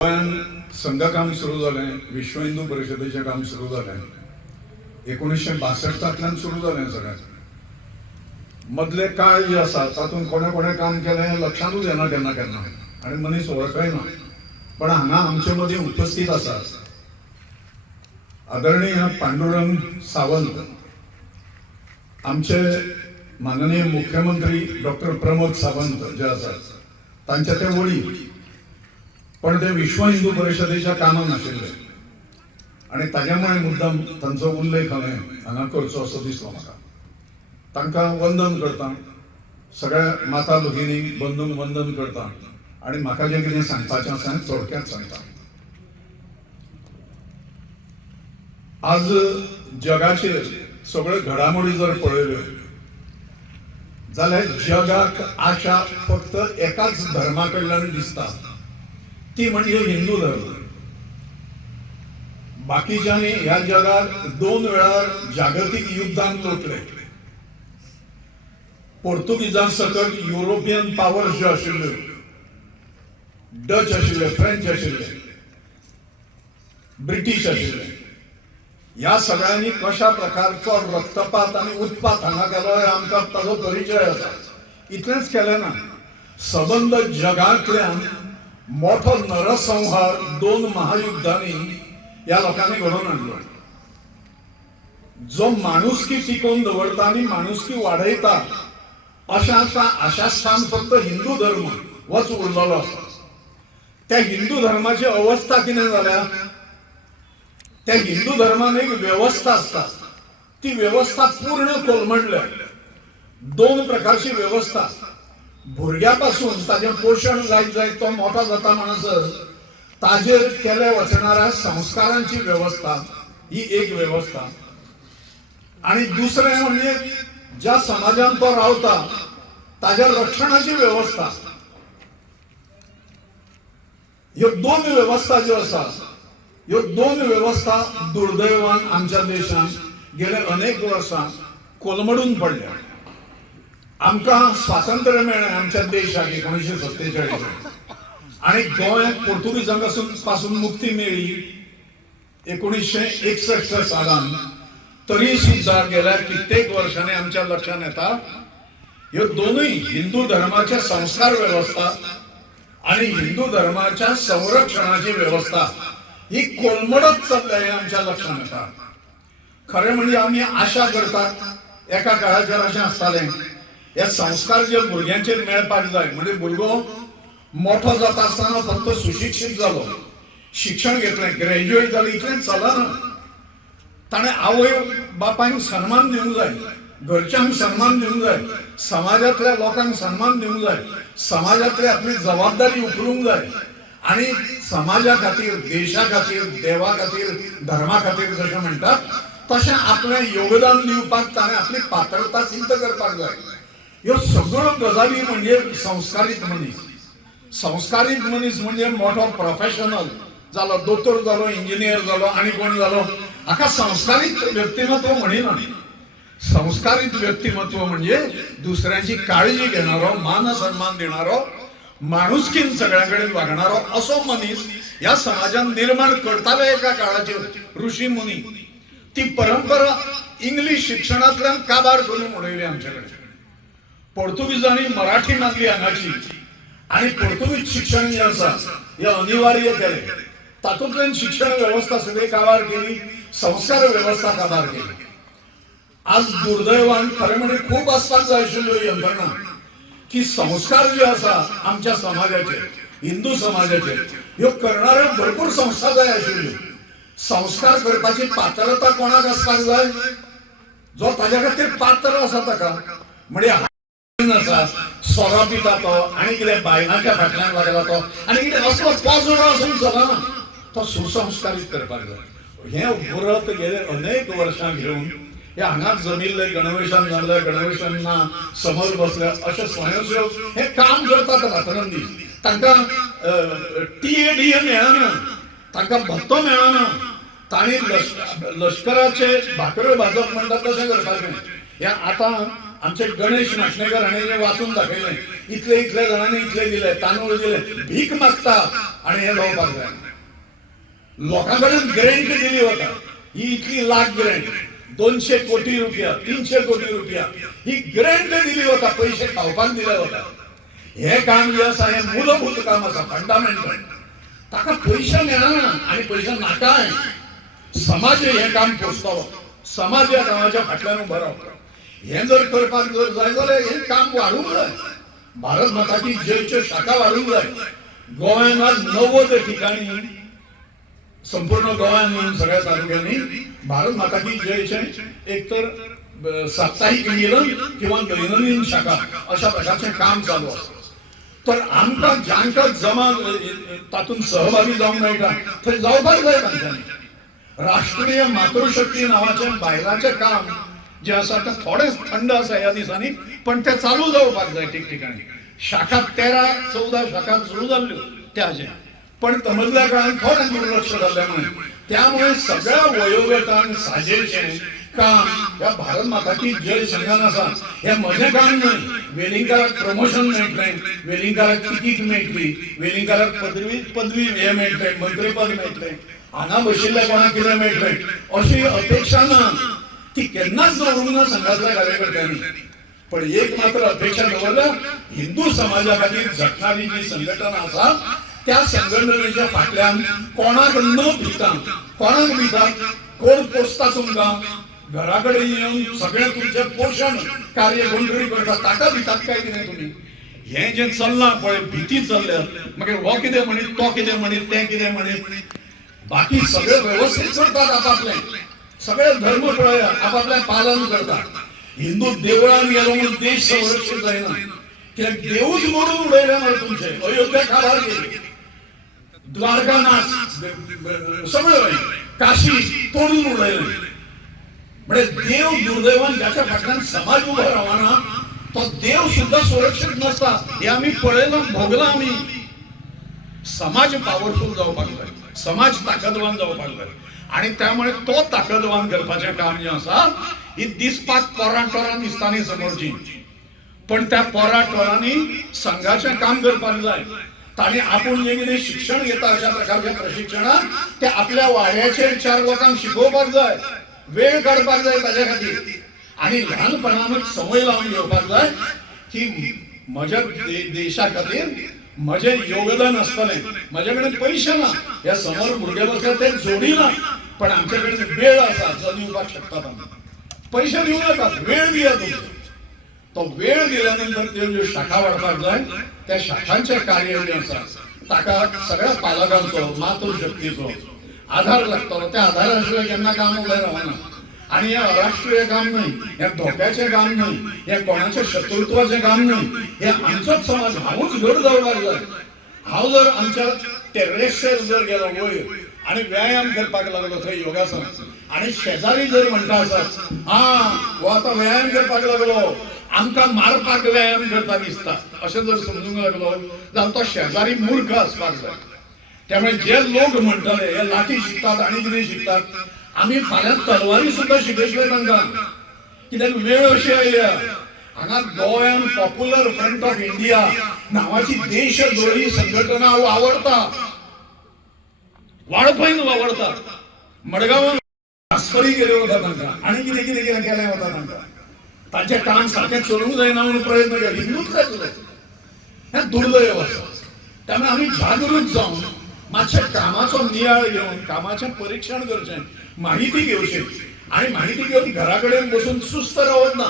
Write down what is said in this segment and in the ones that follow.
संघकाम सुरू झालें, विश्व हिंदू परिषदेचें काम सुरू झालें. 1962 सुरू झालें. सगळ्यांत मदले काळ जे आसा तातूंत कोणे कोणे काम केलें लक्षांतूच येना केन्ना केन्ना आनी मनीस वळखय ना. पण हांगा आमचे मदीं उपस्थित आसा आदरणीय पांडुरंग सावंत, आमचे माननीय मुख्यमंत्री डॉक्टर प्रमोद सावंत जे आसात तांचे ते वडील, पण ते विश्व हिंदू परिषदेच्या कामाक नाशिल्ले आणि ताज्यामुळे मुद्दाम तांचो उल्लेख हांगा करचो असो दिसलो म्हाका. तांकां वंदन करता, सगळ्या माता भगिनी बंधूंक वंदन करता आणि म्हाका जें कितें सांगपाचें आसा तें थोडक्यात सांगता. आज जगाचेर सगळ्यो घडामोडी जर पळयल्यो जाल्यार जगाक आशा फक्त एकाच धर्मा कडल्यान दिसता, ती म्हणजे हिंदू धर्म. बाकीच्यांनी ह्या जगात 2 वेळा जागतिक युद्धांत लोटले. पोर्तुगीजां सकट युरोपियन पावर्स ज्यो आशिल्ल्यो, डच आशिल्ले, फ्रेंच आशिल्ले, ब्रिटीश आशिल्ले, ह्या सगळ्यांनी कशा प्रकारचो रक्तपात आणि उत्पात हांगा केलो आमकां ताचो परिचय आसा. इतलेंच केलें ना, सबंद जगांतल्यान मोठो नरसंहार 2 महायुद्धांनी ह्या लोकांनी घडोवन हाडलो. जो माणुसकी टिकोवन दवरता आनी माणुसकी वाडयता अशा स्थान फक्त हिंदू धर्म होच उरलेलो आसा. त्या हिंदू धर्माची अवस्था कितें जाल्या, त्या हिंदू धर्मान एक व्यवस्था आसता, ती व्यवस्था पूर्ण कोलमडल्या. 2 प्रकारची व्यवस्था, भुरग्यापासून ताजें पोषण जायत जायत तो मोठा जाता म्हणसर ताजेर केले वचणाऱ्या संस्कारांची व्यवस्था ही एक व्यवस्था. आणि दुसरें म्हणजे ज्या समाजात तो रावता ताज्या रक्षणाची व्यवस्था. ह्यो 2 व्यवस्था ज्यो आसा, ह्यो 2 व्यवस्था दुर्दैवान आमच्या देशांत गेले अनेक वर्सां कोलमडून पडल्या. आमकां स्वातंत्र्य मेळ्ळें आमच्या देशाक 1947 आणि गोंय पोर्तुगीजां पासून मुक्ती मेळ्ळी 1961 सालान. तरी सुद्धा गेल्या कित्येक वर्षांनी आमच्या लक्षात येता ह्यो दोनूय हिंदू धर्माच्या संस्कार व्यवस्था आणि हिंदू धर्माच्या संरक्षणाची व्यवस्था ही कोलमडत चल्ल्या हे आमच्या लक्षात येता. खरें म्हणजे आमी आशा करतात एका काळाचेर अशें आसतालें हे संस्कार जे भुरग्यांचेर मेळपाक जाय, म्हणजे भुरगो मोठो जाता आसतना फक्त सुशिक्षीत जालो, शिक्षण घेतलें, ग्रॅज्युएट जालें इतलेंच चलना. ताणें आवय बापायक सन्मान दिवंक जाय, घरच्यांक सन्मान दिवंक जाय, समाजातल्या लोकांक सन्मान दिवंक जाय, समाजातली आपली जबाबदारी उखलूंक जाय आणि समाजा खातीर, देशा खातीर, देवा खातीर, धर्मा खातीर जशें म्हणटात तशें आपलें योगदान दिवपाक ताणें आपली पात्रता सिद्ध करपाक जाय. ह्यो सगळ्यो गजाली म्हणजे संस्कारीत मनीस. संस्कारीत मनीस म्हणजे मोठो प्रोफेशनल जालो, दोतोर जालो, इंजिनियर जालो आनी कोण जालो, हाका संस्कारीत व्यक्तिमत्व म्हणिना. संस्कारीत व्यक्तिमत्व म्हणजे दुसऱ्याची काळजी घेणारो, मान सन्मान देणारो, माणुसकीन सगळ्यांकडे वागणारो असो मनीस ह्या समाजात निर्माण करताले एका काळाचेर ऋषी मुनी. ती परंपरा इंग्लिश शिक्षणांतल्यान काबार करून उडयली आमच्याकडे. पोर्तुगीजांनी मराठी मारली हांगाची आणि पोर्तुगीज शिक्षण जे आसा हे अनिवार्य केलें. तातूंतल्यान शिक्षण व्यवस्था सगळी काबार केली, संस्कार व्यवस्था काबार केली. आज दुर्दैवान खरें म्हणजे खूप आसपाक जाय आशिल्ल्यो यंत्रणा की संस्कार जे आसा आमच्या समाजाचे, हिंदू समाजाचे, ह्यो करणाऱ्यो भरपूर संस्था जाय आशिल्ल्यो. संस्कार करपाची पात्रता कोणाक आसपाक जाय, जो ताज्या खातीर पात्र आसा ताका. म्हणजे आसा सोरो पिता तो आनी कितें बायलांच्या फाटल्यान लागला तो आनी कितें असलो पोजडो आसून चलना, तो सुसंस्कारीत करपाक जाय. हें व्रत गेले अनेक वर्सां घेवन हे हांगाच जमिल्ले, गणवेशान जाल्ले, गणवेशांना समोर बसले अशे स्वयंसेवक हे काम करतात रात्रंदीस. तांकां टीए मेळना, तांकां भत्तो मेळना, तांणी लश्कराचे भाकऱ्यो भाजप म्हणटात तशें करपाचें. हें आतां आमचे गणेश नाशणेकर हाणें जें वाचून दाखयलें, इतले जाणांनी इतले दिले, तांदूळ दिले, भीक मागता आणि हे जावपाक जाय. लोकांकडून ग्रँट दिली होता, ही इतकी लाख ग्रँट, 200 कोटी रुपया, 300 कोटी रुपया ही ग्रँट दिली होता, पैसे खावपाक दिले होता. हे काम जे आसा हे मूलभूत काम आसा, फंडामेंटल. ताका पैसे मेळना आणि पैसे नाकाय. समाज हे काम पोचतलो, समाज या कामाच्या फाटल्यान उबो रावतलो. हे जर करपाक जर जाय जाल्यार हे काम वाढूंक जाय. भारत माता की जयच्यो शाखा वाढूंक जाय. गोंयांत आज 90 ठिकाणी, संपूर्ण गोंयांत मिळून सगळ्या तालुक्यांनी भारत माता की जयचे एक तर साप्ताहिक मिलन किंवा दैनंदिन शाखा अशा प्रकारचे काम चालू असतं. तर आमकां जांकां जमा तातूंत सहभागी जावंक मेळटा थंय जावपाक जाय तांच्यांनी. राष्ट्रीय मातृशक्ती नावाचें बायलांचें काम जे आसा तें थोडेंच थंड आसा ह्या दिसांनी, पण तें चालू जावपाक जाय ठिकठिकाणी. शाखा 13-14 शाखा सुरू जाल्ल्यो त्याचे, पण तमदल्या काळात थोडें दुर्लक्ष जाल्ल्यामुळे त्यामुळे सगळ्या वयोगटान साजेशें काम या भारत माता की जय संघान आसा. हे म्हजें काम न्हय. वेलिंगकाराक प्रमोशन मेळटलें, वेलिंगकाराक तिकीट मेळटली, वेलिंगकाराक पदवी हे मेळटलें, मंत्रीपद मेळटलें, हांगा बशिल्ल्या कोणाक कितें मेळटलें अशी अपेक्षा ना. ती केन्नाच दवरूंक ना संघातल्या कार्यकर्त्यांनी. पण एक मात्र अपेक्षा दवरल्या, हिंदू समाजा खातीर झटणारी जी संघटना आसा त्या संघटनेच्या फाटल्यान कोणाक न भिता, कोणाक भिता, कोण पोसता तुमकां घरा कडेन येवन सगळें तुमचें पोशण कार्य मंडळी करता ताका भितात काय कितें तुमी? हें जें चल्लां पळय, भीती चल्ल्या, मागीर हो कितें म्हणीत, तो कितें म्हणीत, तें कितें म्हणीत, बाकी सगळे व्यवस्थीत करतात आपापलें. सगळे धर्म पळय आपापलें पालन करतात. हिंदू देवळान गेलो म्हणून देश संरक्षीत जायना. कित्याक देवूच मोडून उडयले मरे तुमचे. अयोध्या काबार केली, द्वारका नाश, सगळं काशी तोडून उडयले. म्हणजे देव दुर्दैवान ज्याच्या फाटल्यान समाज उभा रावना तो देव सुद्धा सुरक्षित नसता. हे आम्ही पळयलां, भोगलां आम्ही. समाज पॉवरफुल जावपाक जाय, समाज ताकदवान जावपाक जाय. आणि त्यामुळे तो ताकदवान करपाचें काम जें आसा ही दिसपाक पोरां दिसतानी समोरची, पण त्या पोरां संघाचें काम करपाक जाय. ताणें आपूण जें कितें शिक्षण घेता अशा प्रकारच्या प्रशिक्षणात ते आपल्या वाड्याचेर 4 लोकांक शिकोवपाक जाय, वेळ काडपाक जाय ताच्या खातीर. आणि ल्हानपणानूच संवय लावन घेवपाक जाय की म्हज्या देशा खातीर म्हजें योगदान आसतलें. म्हजे कडेन पयशे ना, ह्या समोर भुरगे बसले ते जोडी ना, पण आमचे कडेन वेळ आसा जो दिवपाक शकतात आमी. पयशे दिवं नाकात, वेळ दिया तुमचो. तो वेळ दिल्या नंतर त्यो ज्यो शाखा वाडपाक जाय त्या शाखांचें कार्य जें आसा ताका सगळ्या पालकांचो, मातृशक्तीचो आधार लागतलो. त्या आधारा शिवाय केन्ना काम उबें रावना. आणि हे अराष्ट्रीय काम न्हय, हे धोक्याचें काम न्हय, हे कोणाच्या शत्रुत्वाचें काम न्हय. हे आमचोच समाज, हांवूच घट जावपाक जाय. हांव जर आमच्या टेरेसचेर जर गेलो वयर आणि व्यायाम करपाक लागलो थंय योगासन, आणि शेजारी जर म्हणटा आसत हो आतां व्यायाम करपाक लागलो, आमकां मारपाक व्यायाम करता दिसता अशें जर समजूंक लागलो जाल्यार तो शेजारी मूर्ख आसपाक जाय. त्यामुळे जे लोक म्हणटले हे लाठी शिकतात आनी कितें शिकतात, आमी फाल्यां तलवारी सुद्दां शिकयतले तांकां. कित्याक वेळ अशी आयल्या हांगा गोंयान पॉप्युलर फ्रंट ऑफ इंडिया नावाची देशद्रोही संघटना वावरता, वाडपयन वावरता. मडगांवान ट्रान्सफरी केल्यो वता तांकां, आनी कितें कितें कितें केलें वता तांकां. तांचें काम सारकें चलूंक जायना म्हणून प्रयत्न केले, हिंदूच जातले. हें दुर्दैव आसा. त्यामुळे आमी जागृत जावन मातशें कामाचो नियाळ घेवन कामाचें परीक्षण करचें, माहिती घेवची. आणि माहिती घेवन घरा कडेन बसून सुस्त रावप ना.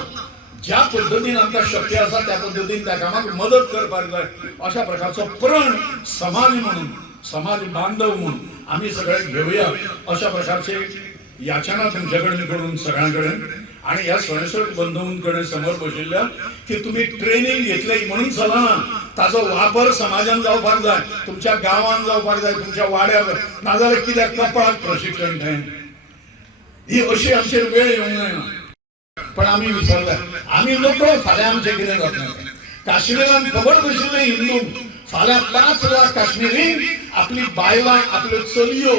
ज्या पद्दतीन आमकां शक्य आसा त्या पद्दतीन त्या कामाक मदत करपाक जाय. अशा प्रकारचो प्रण समाज म्हणून, समाज बांधव म्हणून आमी सगळे घेवया अशा प्रकारचे याचना तुमच्या कडेन करून सगळ्यांकडेन. आणि ह्या स्वयंसेवक बंधूंकडे समोर बशिल्ल्या की तुम्ही ट्रेनिंग घेतली म्हणून चलना, ताचो वापर समाजान जावपाक जाय, तुमच्या गांवांत जावपाक जाय, तुमच्या वाड्यार, नाजाल्यार कित्याक कपळाक प्रशिक्षण थंय. ही अशी आमचेर वेळ येवंक जायना. पण आमी विसरल्या. आमी नकळो फाल्यां आमचें कितें जातलें. काश्मीरान खबर नाशिल्लें हिंदूंक फाल्यां 5 लाख काश्मीरी आपली बायलां, आपल्यो चलयो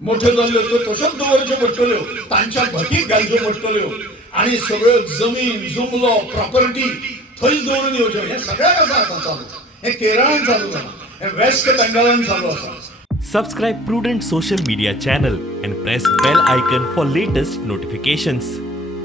मोठ्यो जाल्ल्यो त्यो तश्योच दवरच्यो पडटल्यो, तांच्या भटीक घालच्यो पडटल्यो, आणि सगळ्यो जमीन जुमलो प्रॉपर्टी थंयच दवरून येवच्यो. हें सगळ्याक आसा आतां चालू. हें केरळान चालू जालां. हे वेस्ट बेंगालान चालू आसा. Subscribe Prudent social media channel and press bell icon for latest notifications.